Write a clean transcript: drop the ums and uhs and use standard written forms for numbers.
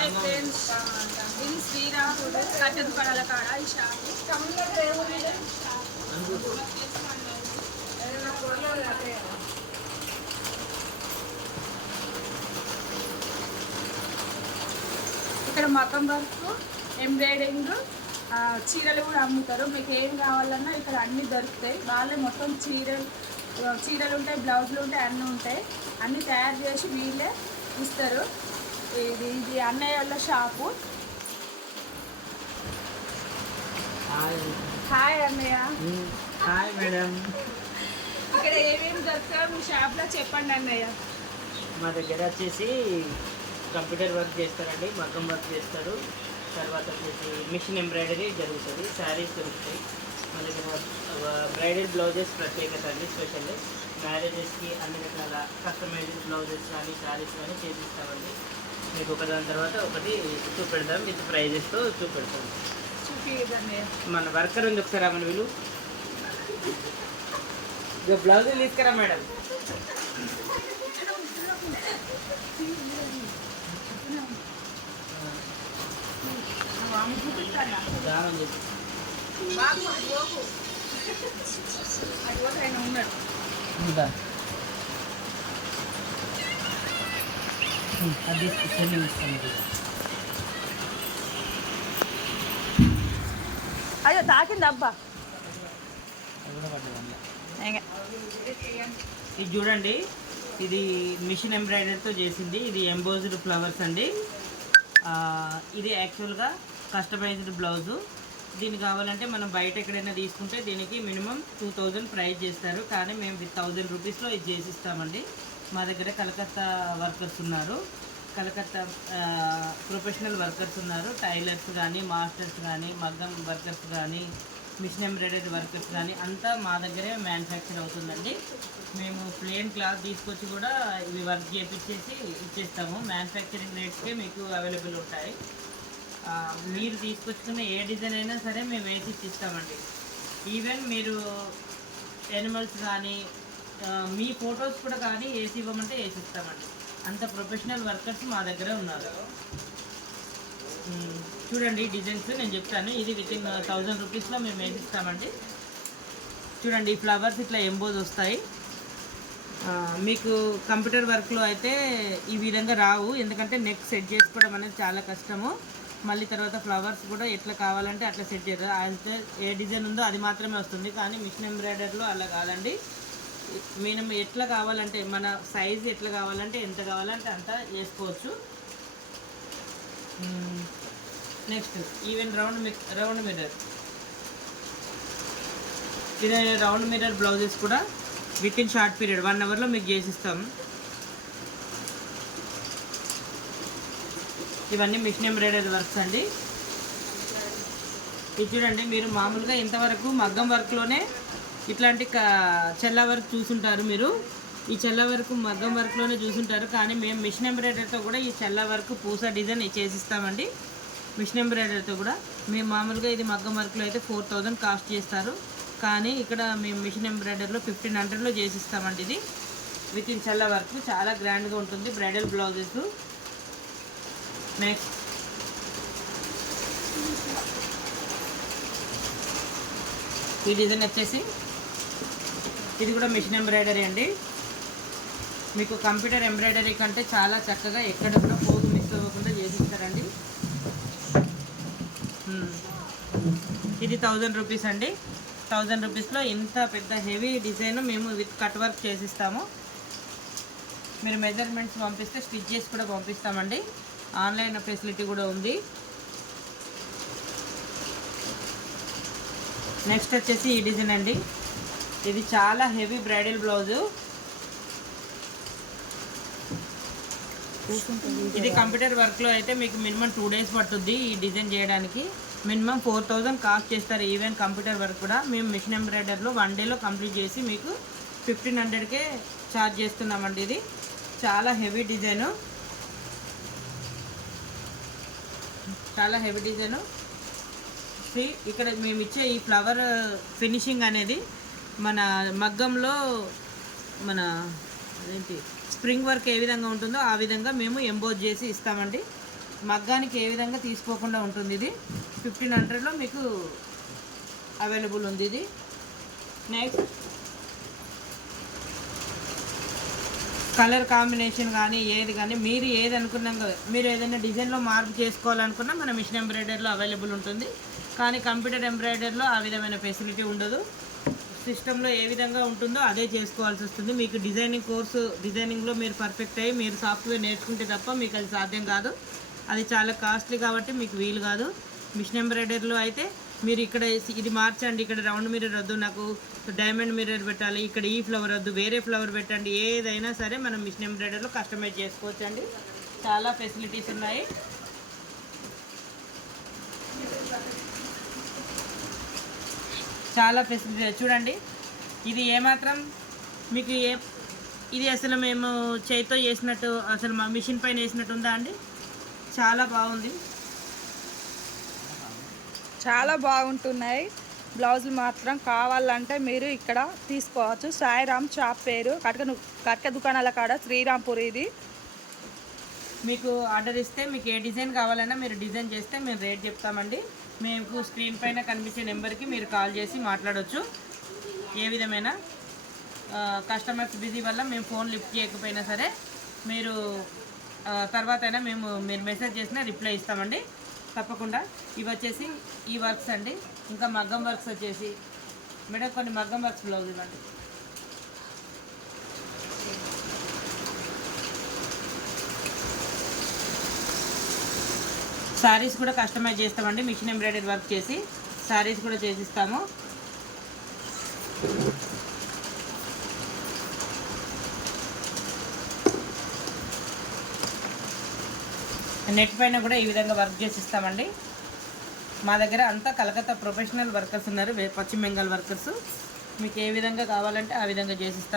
Hi friends, ఇది శ్రీరామ్ కట్టెదు పడాల కాడ ఈ షాప్. ఇక్కడ మకం వర్క్, ఎంబ్రాయిడింగ్, చీరలు కూడా అమ్ముతారు. మీకు ఏం కావాలన్నా ఇక్కడ అన్నీ దొరుకుతాయి. వాళ్ళే మొత్తం చీరలు ఉంటాయి, బ్లౌజులు ఉంటాయి, అన్నీ ఉంటాయి. అన్నీ తయారు చేసి వీళ్ళే ఇస్తారు. ఇది అన్నయ్య వాళ్ళ షాపు. హాయ్ అన్నయ్య. Hi madam. ఇక్కడ ఏమేమి దొరుకుతాయో మీ షాప్లో చెప్పండి అన్నయ్య. మా దగ్గర వచ్చేసి కంప్యూటర్ వర్క్ చేస్తారండి, మగ్గం వర్క్ చేస్తారు. తర్వాత వచ్చేసి మిషన్ ఎంబ్రాయిడరీ జరుగుతుంది, శారీస్ దొరుకుతాయి. మా దగ్గర బ్రైడల్ బ్లౌజెస్ ప్రత్యేకత అండి, స్పెషల్ మ్యారేజెస్కి అన్ని రకాల కస్టమైజ్డ్ బ్లౌజెస్ కానీ శారీస్ కానీ చేపిస్తామండి. మీకు ఒకదాని తర్వాత ఒకటి చూపెడతాం, విత్ ప్రైజెస్తో చూపెడతాం. మన వర్కర్ ఉంది, ఒకసారి మన వీళ్ళు ఇక బ్లౌజులు తీసుకురా మేడం. అది అయ్యో తాకింది అబ్బా. ఇది చూడండి, ఇది మిషన్ ఎంబ్రాయిడరీతో చేసింది. ఇది ఎంబోజ్డ్ ఫ్లవర్స్ అండి. ఇది యాక్చువల్గా కస్టమైజ్డ్ బ్లౌజు. దీనికి కావాలంటే మనం బయట ఎక్కడైనా తీసుకుంటే దీనికి మినిమం 2000 ప్రైస్ చేస్తారు, కానీ మేము విత్ 1000 రూపీస్లో ఇది చేసిస్తామండి. మా దగ్గర కలకత్తా వర్కర్స్ ఉన్నారు, కలకత్తా ప్రొఫెషనల్ వర్కర్స్ ఉన్నారు. టైలర్స్ కానీ, మాస్టర్స్ కానీ, మగ్గం వర్కర్స్ కానీ, మిషన్ ఎంబ్రాయిడరీ వర్కర్స్ కానీ అంతా మా దగ్గరే మ్యానుఫ్యాక్చర్ అవుతుందండి. మేము ప్లెయిన్ క్లాత్ తీసుకొచ్చి కూడా ఇవి వర్క్ చేపించేసి ఇచ్చేస్తాము. మ్యానుఫ్యాక్చరింగ్ రేట్స్కే మీకు అవైలబుల్ ఉంటాయి. మీరు తీసుకొచ్చుకున్న ఏ డిజైన్ అయినా సరే మేము వేసి ఇచ్చిస్తామండి. ఈవెన్ మీరు యానిమల్స్ కానీ మీ ఫొటోస్ కూడా కానీ వేసి ఇవ్వమంటే వేసి ఇస్తామండి. అంత ప్రొఫెషనల్ వర్కర్స్ మా దగ్గర ఉన్నారు. చూడండి డిజైన్స్ నేను చెప్తాను. ఇది వితిన్ 1000 రూపీస్లో మేము వేసిస్తామండి. చూడండి, ఈ ఫ్లవర్స్ ఇట్లా ఎంబోజ్ వస్తాయి. మీకు కంప్యూటర్ వర్క్లో అయితే ఈ విధంగా రావు, ఎందుకంటే నెక్ సెట్ చేసుకోవడం అనేది చాలా కష్టము. మళ్ళీ తర్వాత ఫ్లవర్స్ కూడా ఎట్లా కావాలంటే అట్లా సెట్ చేయాలి. అయితే ఏ డిజైన్ ఉందో అది మాత్రమే వస్తుంది, కానీ మిషన్ ఎంబ్రాయిడరీలో అలా కాదండి. మనం ఎట్లా కావాలంటే మన సైజు ఎట్లా కావాలంటే ఎంత కావాలంటే అంత చేసుకోవచ్చు. Next even round mirror. ఇది రౌండ్ మిర్రర్ బ్లౌజెస్ కూడా విత్ ఇన్ షార్ట్ పీరియడ్ 1 అవర్లో మీకు చేసిస్తాం. ఇవన్నీ మిషన్ ఎంబ్రాయిడరీ వర్క్స్ అండి. ఇది చూడండి, మీరు మామూలుగా ఇంతవరకు మగ్గం వర్క్లోనే ఇట్లాంటి చెల్ల వర్క్ చూసుంటారు. మీరు ఈ చెల్ల వర్క్ మగ్గం వర్క్లోనే చూసుంటారు, కానీ మేము మిషన్ ఎంబ్రాయిడరీతో కూడా ఈ చెల్ల వర్క్ పూస డిజైన్ చేసిస్తామండి. మిషన్ ఎంబ్రాయిడరీతో కూడా మేము మామూలుగా ఇది మగ్గం వర్క్లో అయితే 4000 కాస్ట్ చేస్తారు, కానీ ఇక్కడ మేము మిషన్ ఎంబ్రాయిడరీలో 1500లో చేసిస్తామండి. ఇది విత్ ఇన్ చెల్ల వర్క్ చాలా గ్రాండ్గా ఉంటుంది. Bridal blouses. నెక్స్ట్ ఈ డిజైన్ వచ్చేసి ఇది కూడా మిషన్ ఎంబ్రాయిడరీ అండి. మీకు కంప్యూటర్ ఎంబ్రాయిడరీ కంటే చాలా చక్కగా ఎక్కడ కూడా పోగు మిస్ అవ్వకుండా చేసిస్తారండి. ఇది 1000 రూపీస్ అండి. 1000 రూపీస్లో ఇంత పెద్ద హెవీ డిజైన్ మేము విత్ కట్ వర్క్ చేసిస్తాము. మీరు మెజర్మెంట్స్ పంపిస్తే స్టిచ్ చేసి కూడా పంపిస్తామండి. ఆన్లైన్ ఫెసిలిటీ కూడా ఉంది. నెక్స్ట్ వచ్చేసి ఈ డిజైన్ అండి. ఇది చాలా హెవీ బ్రైడల్ బ్లౌజు. ఇది కంప్యూటర్ వర్క్లో అయితే మీకు మినిమం 2 days పట్టుద్ది ఈ డిజైన్ చేయడానికి. మినిమం 4000 కాస్ట్ చేస్తారు. ఈవెన్ కంప్యూటర్ వర్క్ కూడా మేము మిషన్ ఎంబ్రాయిడరీలో 1 dayలో కంప్లీట్ చేసి మీకు 1500కే ఛార్జ్ చేస్తున్నామండి. ఇది చాలా హెవీ డిజైను, చాలా హెవీ డిజైను. ఇక్కడ మేము ఇచ్చే ఈ ఫ్లవర్ ఫినిషింగ్ అనేది మన మగ్గంలో మన అదేంటి స్ప్రింగ్ వర్క్ ఏ విధంగా ఉంటుందో ఆ విధంగా మేము ఎంబోజ్ చేసి ఇస్తామండి. మగ్గానికి ఏ విధంగా తీసుకోకుండా ఉంటుంది. ఇది 1500లో మీకు అవైలబుల్ ఉంది. ఇది నెక్స్ట్ కలర్ కాంబినేషన్ కానీ ఏది కానీ మీరు ఏది అనుకున్నాం కదా, మీరు ఏదైనా డిజైన్లో మార్పు చేసుకోవాలనుకున్నా మన మిషన్ ఎంబ్రాయిడరీలో అవైలబుల్ ఉంటుంది. కానీ కంప్యూటర్ ఎంబ్రాయిడరీలో ఆ విధమైన ఫెసిలిటీ ఉండదు. సిస్టంలో ఏ విధంగా ఉంటుందో అదే చేసుకోవాల్సి వస్తుంది. మీకు డిజైనింగ్లో మీరు పర్ఫెక్ట్ అయ్యి మీరు సాఫ్ట్వేర్ నేర్చుకుంటే తప్ప మీకు అది సాధ్యం కాదు. అది చాలా కాస్ట్లీ కాబట్టి మీకు వీలు కాదు. మిషన్ ఎంబ్రాయిడరీలో అయితే మీరు ఇక్కడ ఇది మార్చండి, ఇక్కడ రౌండ్ మిర్రర్ వద్దు, నాకు డైమండ్ మిర్రర్ పెట్టాలి, ఇక్కడ ఈ ఫ్లవర్ వద్దు, వేరే ఫ్లవర్ పెట్టండి, ఏదైనా సరే మనం మిషన్ ఎంబ్రాయిడరీలో కస్టమైజ్ చేసుకోవచ్చు అండి. చాలా ఫెసిలిటీస్ ఉన్నాయి. చాలా ఫెసిలిటీ చూడండి. ఇది ఏమాత్రం మీకు ఇది అసలు మేము చేతితో చేసినట్టు అసలు మా మిషన్ పైన వేసినట్టు ఉందా అండి? చాలా బాగుంది. చాలా బాగుంటున్నాయి బ్లౌజులు. మాత్రం కావాలంటే మీరు ఇక్కడ తీసుకోవచ్చు. సాయిరామ్ షాప్ పేరు కట్క దుకాణాల కాడ శ్రీరాంపూర్. ఇది మీకు ఆర్డర్ ఇస్తే మీకు ఏ డిజైన్ కావాలన్నా మీరు డిజైన్ చేస్తే మేము రేట్ చెప్తామండి. మీకు స్క్రీన్ పైన కనిపించే నెంబర్కి మీరు కాల్ చేసి మాట్లాడవచ్చు. ఏ విధమైన కస్టమర్స్ బిజీ వల్ల మేము ఫోన్ లిఫ్ట్ చేయకపోయినా సరే మీరు తర్వాత అయినా మీరు మెసేజ్ చేసినా రిప్లై ఇస్తామండి తప్పకుండా. ఇవి వచ్చేసి ఈ వర్క్స్ అండి. ఇంకా మగ్గం వర్క్స్ వచ్చేసి మేడం కొన్ని మగ్గం వర్క్స్ బ్లౌజ్ ఇవ్వండి. శారీస్ కూడా కస్టమైజ్ చేస్తామండి. మిషన్ ఎంబ్రాయిడరీ వర్క్ చేసి శారీస్ కూడా చేసిస్తాము. నెట్ పైన కూడా ఈ విధంగా వర్క్ చేసి ఇస్తామండి. మా దగ్గర అంతా కలకత్తా ప్రొఫెషనల్ వర్కర్స్ ఉన్నారు, పశ్చిమ బెంగాల్ వర్కర్స్. మీకు ఏ విధంగా కావాలంటే ఆ విధంగా చేసిస్తామండి.